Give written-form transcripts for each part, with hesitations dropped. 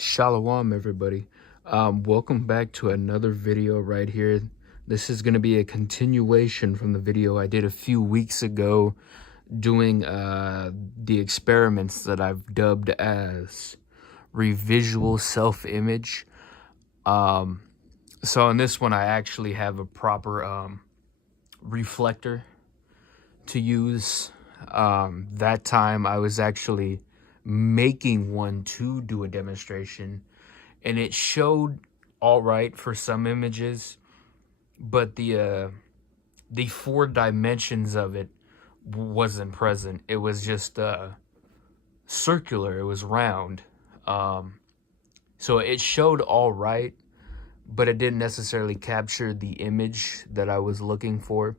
Shalom, everybody. Welcome back to another video right here. This is going to be a continuation from the video I did a few weeks ago doing the experiments that I've dubbed as Revisual self-image. So in this one, I actually have a proper reflector to use. That time I was actually making one to do a demonstration, and it showed all right for some images, but the 4 dimensions of it wasn't present. It was just circular, it was round. So it showed all right, but it didn't necessarily capture the image that I was looking for.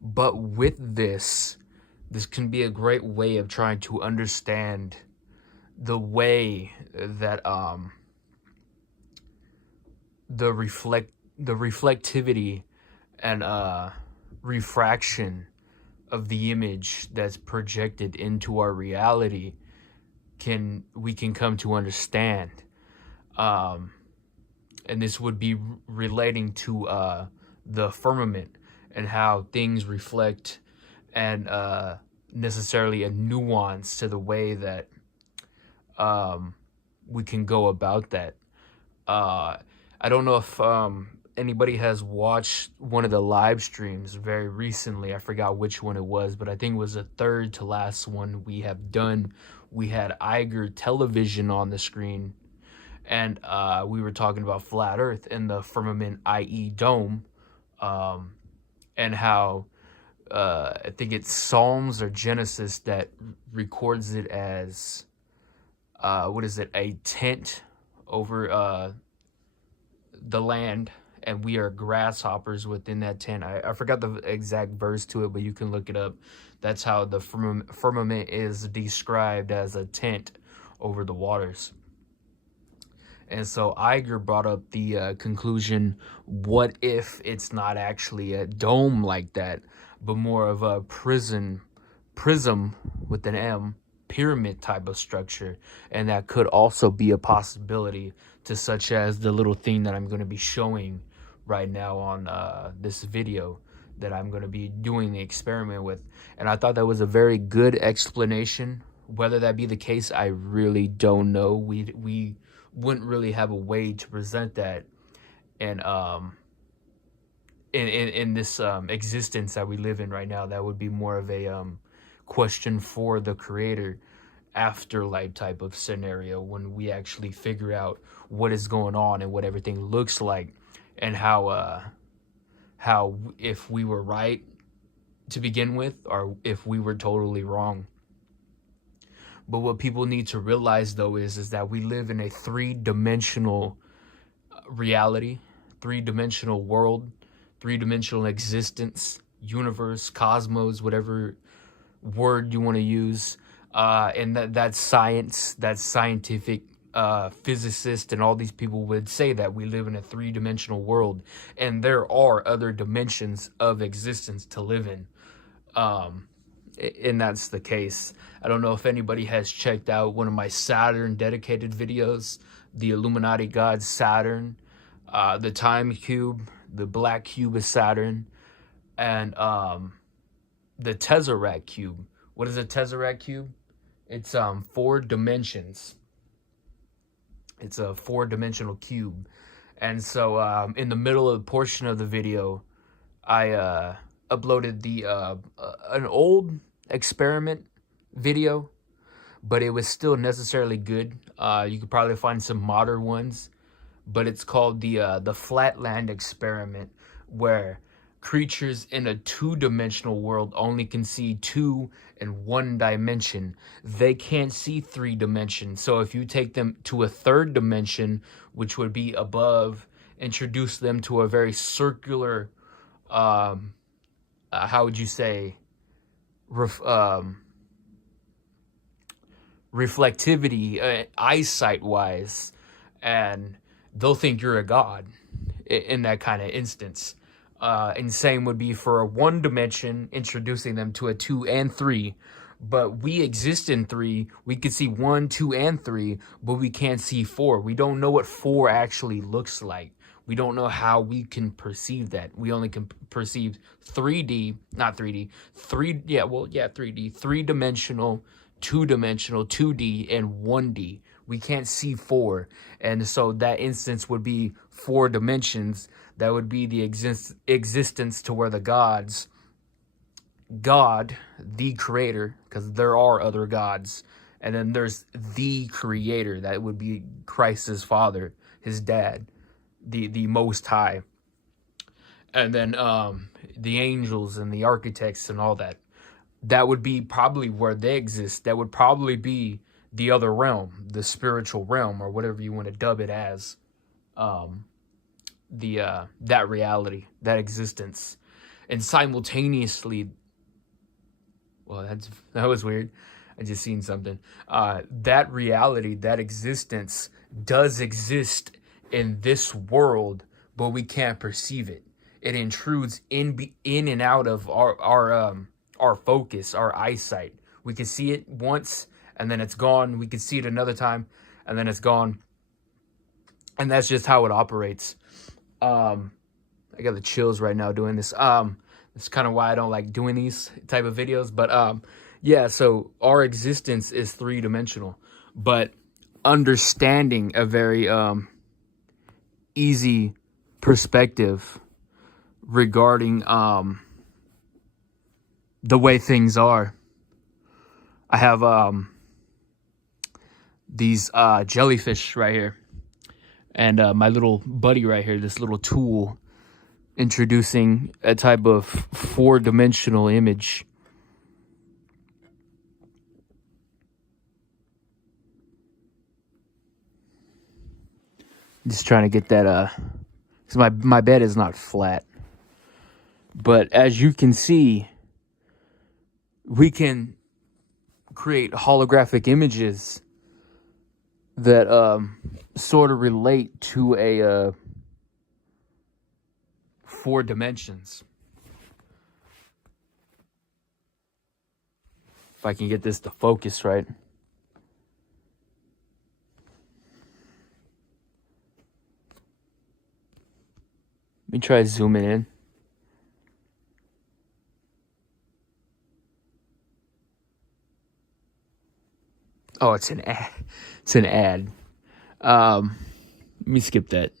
But with this can be a great way of trying to understand the way that the reflectivity and refraction of the image that's projected into our reality we can come to understand. And this would be relating to the firmament and how things reflect, and necessarily a nuance to the way that we can go about that. I don't know if anybody has watched one of the live streams very recently. I forgot which one it was, but I think it was the third to last one we have done. We had Iger television on the screen, and we were talking about flat earth and the firmament, i.e. dome, and how I think it's Psalms or Genesis that records it as a tent over the land, and we are grasshoppers within that tent. I forgot the exact verse to it, but you can look it up. That's how the firmament is described, as a tent over the waters. And so Iger brought up the conclusion, what if it's not actually a dome like that, but more of a prism with an M, pyramid type of structure? And that could also be a possibility, to such as the little thing that I'm going to be showing right now on this video that I'm going to be doing the experiment with. And I thought that was a very good explanation. Whether that be the case, I really don't know. We wouldn't really have a way to present that in this existence that we live in right now. That would be more of a question for the creator, afterlife type of scenario, when we actually figure out what is going on and what everything looks like, and how if we were right to begin with, or if we were totally wrong. But what people need to realize, though, is that we live in a 3-dimensional reality, 3-dimensional world, 3-dimensional existence, universe, cosmos, whatever word you want to use. And that's science, that's scientific physicists, and all these people would say that we live in a 3-dimensional world, and there are other dimensions of existence to live in. And that's the case. I don't know if anybody has checked out one of my Saturn dedicated videos, the Illuminati god Saturn, the time cube, the black cube of Saturn, and the Tesseract cube. What is a Tesseract cube? It's 4 dimensions. It's a 4-dimensional cube. And so in the middle of the portion of the video, I uploaded the an old experiment video, but it was still necessarily good. You could probably find some modern ones, but it's called the Flatland experiment, where creatures in a 2-dimensional world only can see 2 and 1 dimension. They can't see 3 dimensions. So if you take them to a 3rd dimension, which would be above, introduce them to a very circular, how would you say, reflectivity, eyesight wise, and they'll think you're a god in that kind of instance. And same would be for a 1 dimension, introducing them to a 2 and 3, but we exist in 3. We could see 1, 2, and 3, but we can't see 4. We don't know what 4 actually looks like. We don't know how we can perceive that. We only can perceive 3D, not 3D, 3D, 3-dimensional, 2-dimensional, 2D, and 1D. We can't see 4. And so that instance would be 4 dimensions. That would be the existence to where the gods, God, the creator, because there are other gods, and then there's the creator, that would be Christ's father, his dad, the most high, and then the angels and the architects and all that. That would be probably where they exist. That would probably be the other realm, the spiritual realm, or whatever you want to dub it as. That reality, that existence, and simultaneously, well, that was weird. I just seen something. That reality, that existence does exist in this world, but we can't perceive it. It intrudes in and out of our focus, our eyesight. We can see it once, and then it's gone. We can see it another time, and then it's gone. And that's just how it operates. I got the chills right now doing this. It's kind of why I don't like doing these type of videos. But yeah, so our existence is 3-dimensional. But understanding a very easy perspective regarding the way things are. I have these jellyfish right here. And my little buddy right here, this little tool, introducing a type of 4-dimensional image. Just trying to get that, because my bed is not flat. But as you can see, we can create holographic images that sort of relate to a 4 dimensions. If I can get this to focus right. Let me try zooming in. Oh, it's an ad. It's an ad. Let me skip that.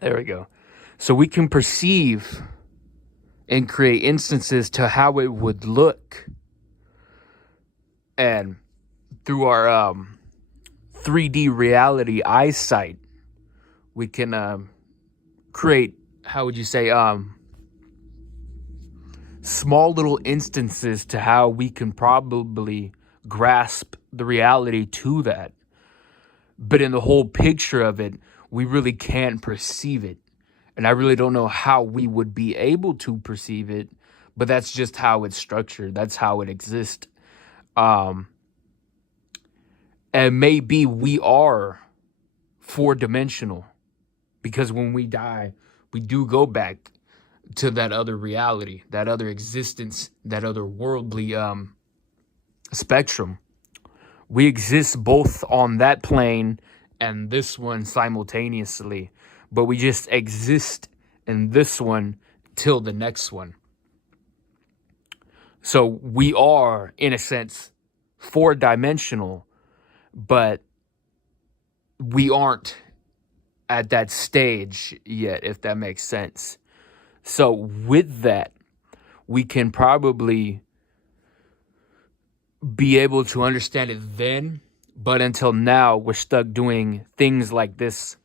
There we go. So we can perceive and create instances to how it would look. And through our 3D reality eyesight, we can create, how would you say, small little instances to how we can probably grasp the reality to that. But in the whole picture of it, we really can't perceive it. And I really don't know how we would be able to perceive it, but that's just how it's structured. That's how it exists. And maybe we are 4-dimensional, because when we die, we do go back to that other reality, that other existence, that other worldly spectrum. We exist both on that plane and this one simultaneously, but we just exist in this one till the next one. So we are, in a sense, 4-dimensional, but we aren't at that stage yet, if that makes sense. So with that, we can probably be able to understand it then, but until now, we're stuck doing things like this.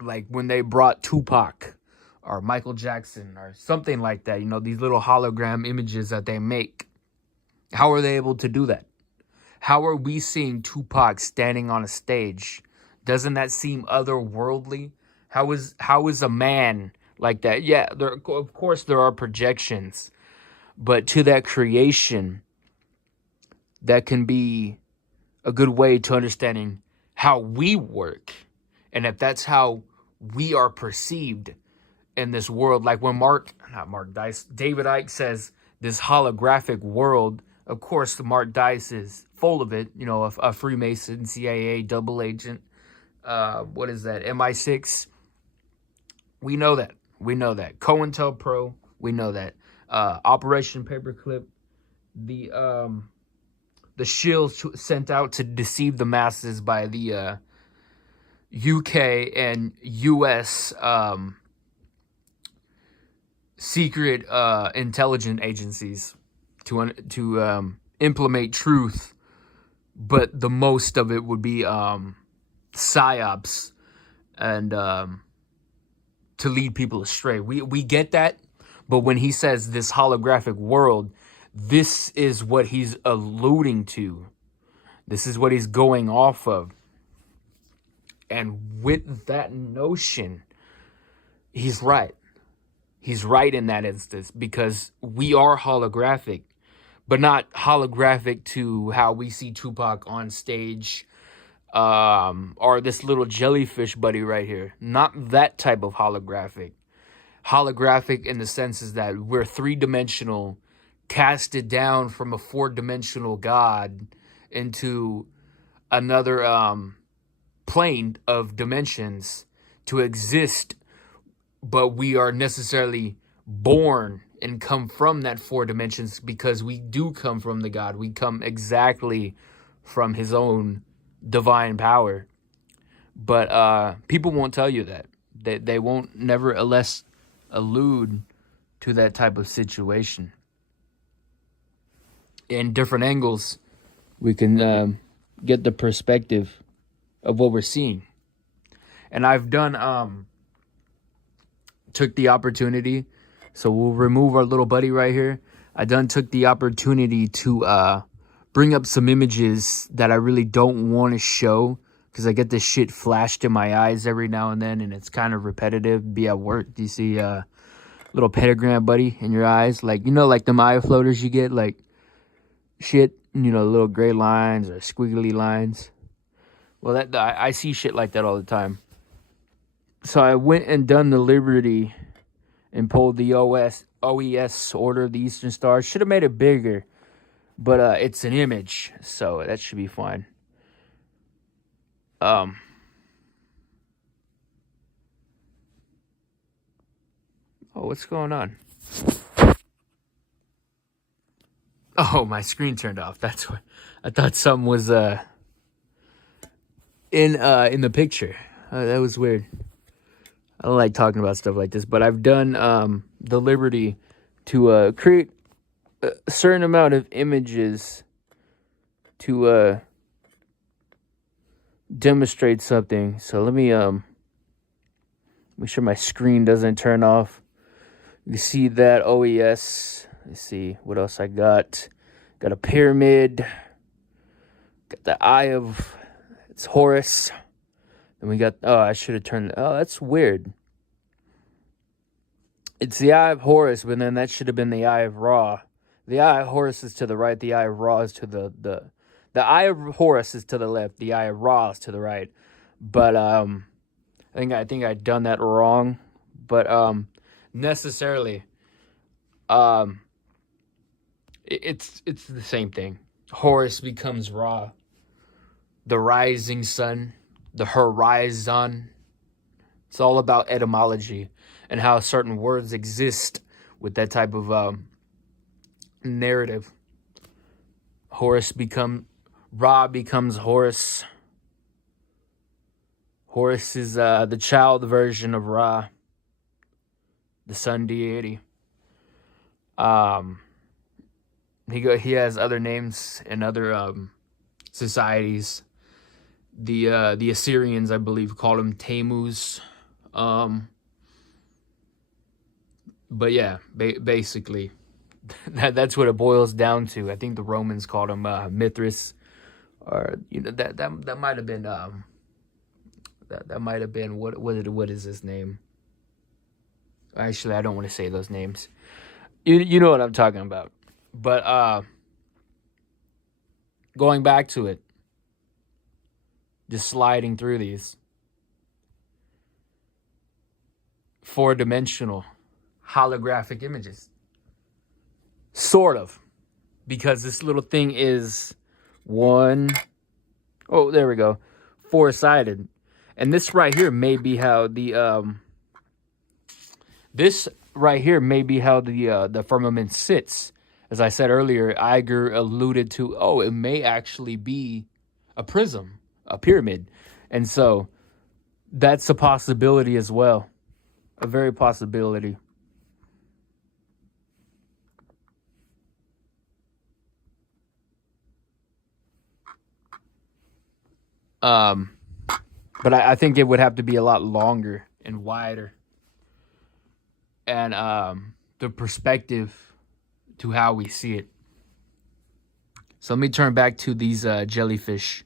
Like when they brought Tupac or Michael Jackson or something like that, you know, these little hologram images that they make. How are they able to do that? How are we seeing Tupac standing on a stage? Doesn't that seem otherworldly? How is a man like that? Yeah, of course there are projections, but to that creation, that can be a good way to understanding how we work, and if that's how we are perceived in this world. Like when David Icke says this holographic world, of course, Mark Dice is full of it. You know, a Freemason, CIA, double agent, what is that, MI6. We know that. We know that. COINTELPRO, we know that. Operation Paperclip, the shield sent out to deceive the masses by the UK and US secret intelligence agencies to implement truth, but the most of it would be psyops and to lead people astray. We get that, but when he says this holographic world, this is what he's alluding to. This is what he's going off of. And with that notion, he's right. He's right in that instance, because we are holographic, but not holographic to how we see Tupac on stage, or this little jellyfish buddy right here. Not that type of holographic. Holographic in the sense is that we're three-dimensional, casted down from a four-dimensional God into another plane of dimensions to exist, but we are necessarily born and come from that four dimensions because we do come from the God. We come exactly from his own divine power. But people won't tell you that. They won't nevertheless allude to that type of situation. In different angles, we can get the perspective of what we're seeing. And I've done took the opportunity, so we'll remove our little buddy right here. I took the opportunity to bring up some images that I really don't want to show, because I get this shit flashed in my eyes every now and then, and it's kind of repetitive. Be at work, do you see a little pentagram buddy in your eyes? Like, you know, like them eye floaters you get, like shit, you know, little gray lines or squiggly lines. Well, I see shit like that all the time. So I went and done the Liberty and pulled the OES, Order of the Eastern Stars. Should have made it bigger, but it's an image, so that should be fine. Oh, what's going on? Oh, my screen turned off. That's what I thought. Something was in the picture. That was weird. I don't like talking about stuff like this, but I've done the Liberty to create a certain amount of images to demonstrate something. So let me make sure my screen doesn't turn off. You see that OES. Let's see what else I got. Got a pyramid. Got the eye of, it's Horus. And we got, oh, I should have turned, oh, that's weird. It's the eye of Horus, but then that should have been the eye of Ra. The eye of Horus is to the right, the eye of Ra is to the eye of Horus is to the left, the eye of Ra is to the right. But I think I'd done that wrong. But necessarily it's the same thing. Horus becomes Ra, the rising sun, the horizon. It's all about etymology and how certain words exist with that type of narrative. Ra becomes Horus. Horus is the child version of Ra, the sun deity. He has other names in other societies. The Assyrians, I believe, called him Tammuz. But yeah, basically, that's what it boils down to. I think the Romans called him Mithras, or that might have been that might have been what is his name? Actually, I don't want to say those names. You know what I'm talking about. But going back to it, just sliding through these. 4-dimensional holographic images. Sort of. Because this little thing is there we go. 4-sided. And this right here may be how the the firmament sits. As I said earlier, Iger alluded to, it may actually be a prism, a pyramid. And so that's a possibility as well. A very possibility. But I think it would have to be a lot longer and wider. And the perspective to how we see it. So let me turn back to these jellyfish.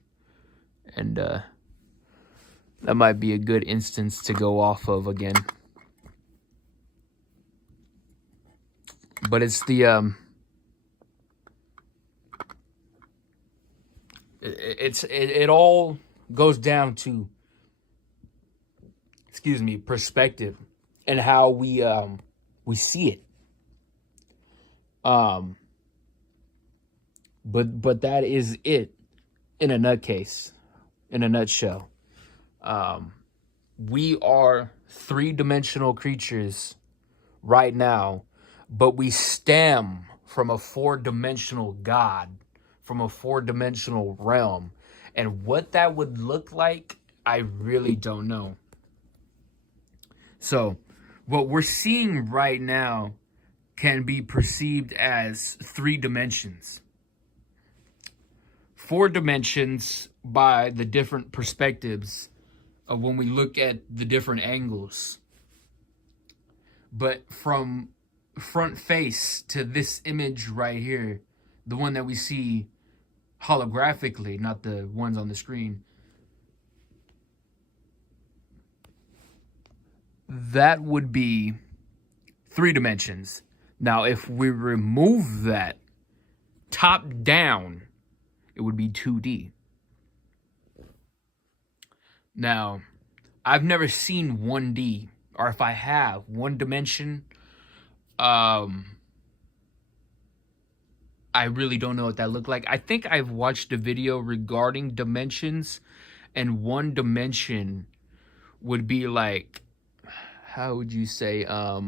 And that might be a good instance to go off of again. But it's the it all goes down to, perspective and how we see it. But that is it in a nutshell. We are 3-dimensional creatures right now, but we stem from a 4-dimensional God, from a 4-dimensional realm. And what that would look like, I really don't know. So, what we're seeing right now can be perceived as 3 dimensions. 4 dimensions by the different perspectives of when we look at the different angles. But from front face to this image right here, the one that we see holographically, not the ones on the screen, that would be 3 dimensions. Now, if we remove that top down, it would be 2D. Now, I've never seen 1D, or if I have, 1 dimension, I really don't know what that looked like. I think I've watched a video regarding dimensions, and 1 dimension would be like, how would you say, I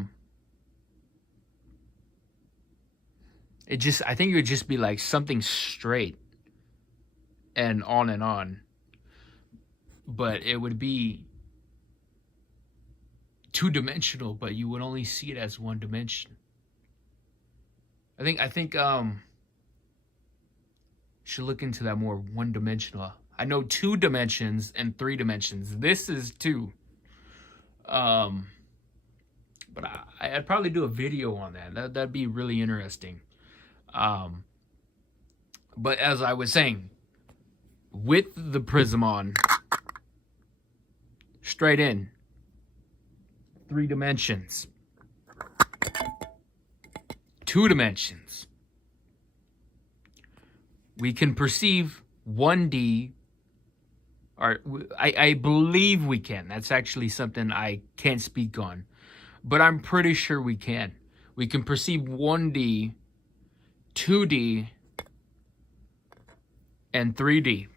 think it would just be like something straight and on and on. But it would be 2-dimensional, but you would only see it as 1 dimension. I think should look into that more. 1-dimensional. I know 2 dimensions and 3 dimensions. This is 2. But I'd probably do a video on that. That'd be really interesting. But as I was saying, with the prism on, straight in, 3 dimensions, 2 dimensions. We can perceive 1D, or I believe we can. That's actually something I can't speak on, but I'm pretty sure we can. We can perceive 1D, 2D, and 3D.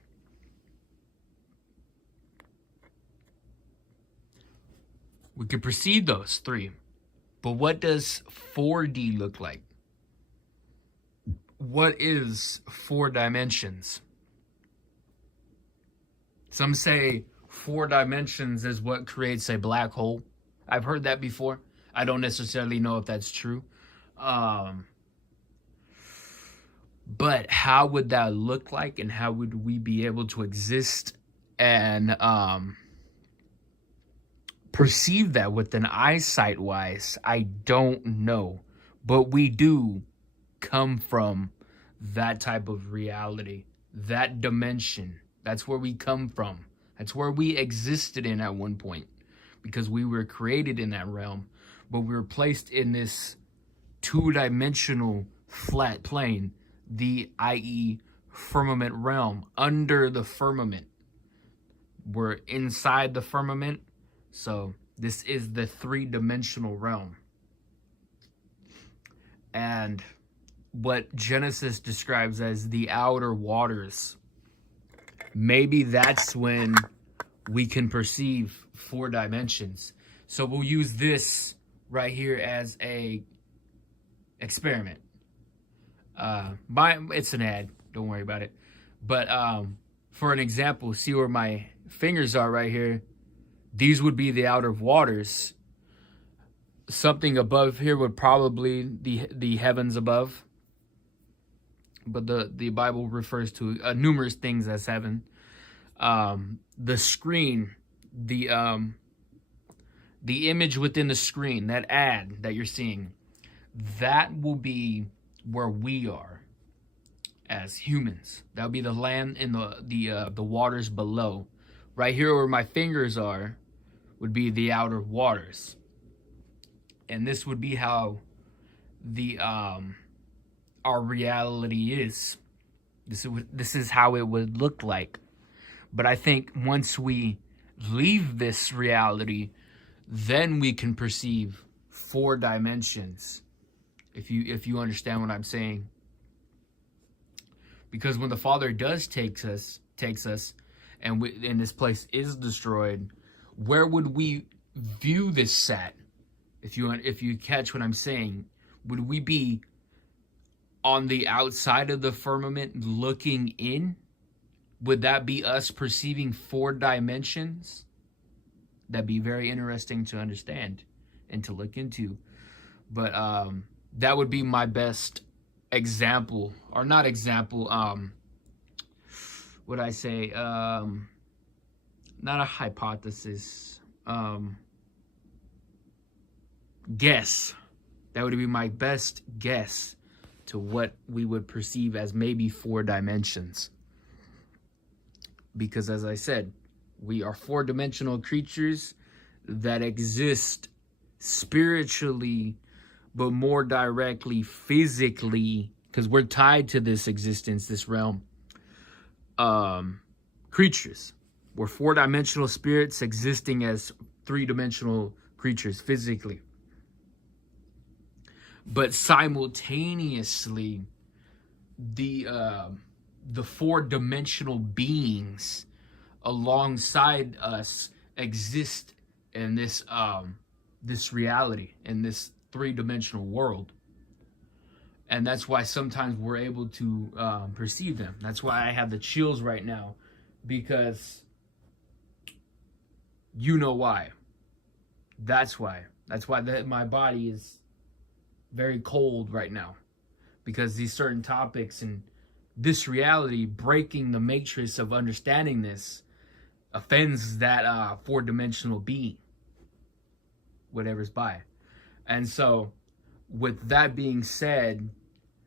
We can perceive those 3. But what does 4D look like? What is 4 dimensions? Some say 4 dimensions is what creates a black hole. I've heard that before. I don't necessarily know if that's true. But how would that look like, and how would we be able to exist and perceive that with an eyesight wise? I don't know. But we do come from that type of reality, that dimension. That's where we come from. That's where we existed in at one point, because we were created in that realm, but we were placed in this 2-dimensional flat plane, i.e. firmament realm, under the firmament. We're inside the firmament. So this is the three-dimensional realm. And what Genesis describes as the outer waters, maybe that's when we can perceive 4 dimensions. So we'll use this right here as a experiment. It's an ad, don't worry about it. But for an example, see where my fingers are right here. These would be the outer waters. Something above here would probably the heavens above. But the Bible refers to numerous things as heaven. The screen, the image within the screen, that ad that you're seeing, that will be where we are as humans. That would be the land in the waters below. Right here where my fingers are would be the outer waters. And this would be how our reality is. This is how it would look like. But I think once we leave this reality, then we can perceive 4 dimensions. If you understand what I'm saying. Because when the Father does takes us, and this place is destroyed, where would we view this set? If you catch what I'm saying, would we be on the outside of the firmament looking in? Would that be us perceiving 4 dimensions? That'd be very interesting to understand and to look into. But that would be my best example, or not example, what I say, not a hypothesis, guess. That would be my best guess to what we would perceive as maybe 4 dimensions. Because as I said, we are 4-dimensional creatures that exist spiritually, but more directly physically, because we're tied to this existence, this realm. Creatures. We're 4-dimensional spirits existing as 3-dimensional creatures physically. But simultaneously, the 4-dimensional beings alongside us exist in this reality, in this 3-dimensional world. And that's why sometimes we're able to perceive them. That's why I have the chills right now, because you know why. That's why my body is very cold right now, because these certain topics and this reality, breaking the matrix of understanding this, offends that 4-dimensional being, whatever's by. And so with that being said,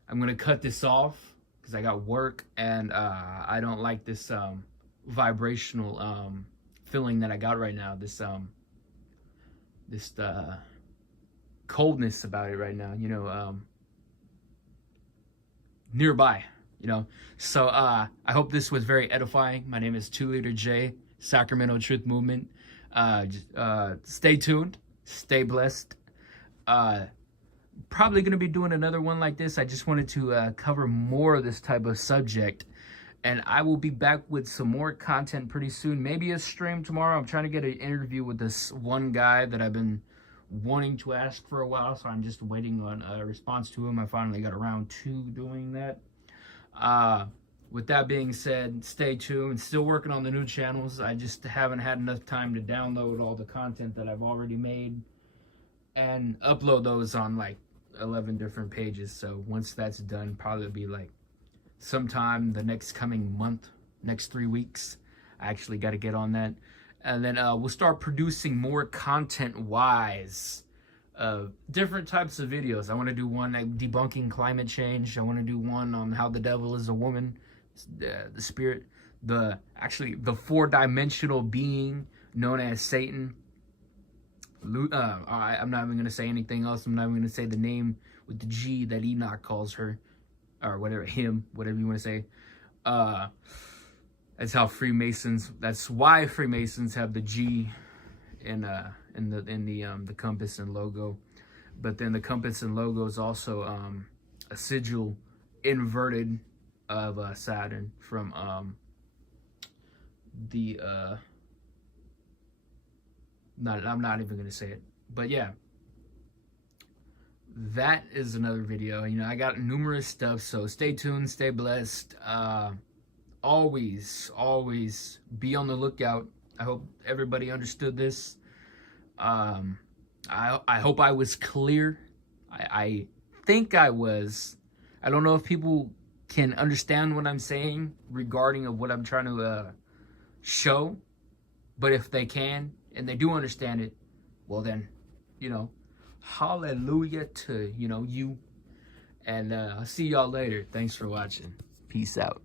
I'm going to cut this off because I got work, and I don't like this vibrational feeling that I got right now, this coldness about it right now, nearby, So I hope this was very edifying. My name is 2 Liter J, Sacramento Truth Movement. Stay tuned, stay blessed. Probably going to be doing another one like this. I just wanted to cover more of this type of subject, and I will be back with some more content pretty soon. Maybe a stream tomorrow. I'm trying to get an interview with this one guy that I've been wanting to ask for a while, so I'm just waiting on a response to him. I finally got around to doing that. With that being said, stay tuned. Still working on the new channels. I just haven't had enough time to download all the content that I've already made and upload those on like 11 different pages. So once that's done, probably be like sometime the next coming month, next 3 weeks. I actually got to get on that. And then we'll start producing more content-wise, different types of videos. I want to do one like debunking climate change. I want to do one on how the devil is a woman, the spirit, the 4-dimensional being known as Satan. I'm not even going to say anything else. I'm not even going to say the name with the G that Enoch calls her, or whatever, him, whatever you want to say. That's why Freemasons have the G in the compass and logo. But then the compass and logo is also a sigil inverted of Saturn from I'm not even gonna say it, but yeah, that is another video. You know, I got numerous stuff, so stay tuned, stay blessed. Always be on the lookout. I hope everybody understood this. I hope I was clear. I think I was. I don't know if people can understand what I'm saying regarding of what I'm trying to show, but if they can and they do understand it, well then, you know, hallelujah to, you know, you. And I'll see y'all later. Thanks for watching. Peace out.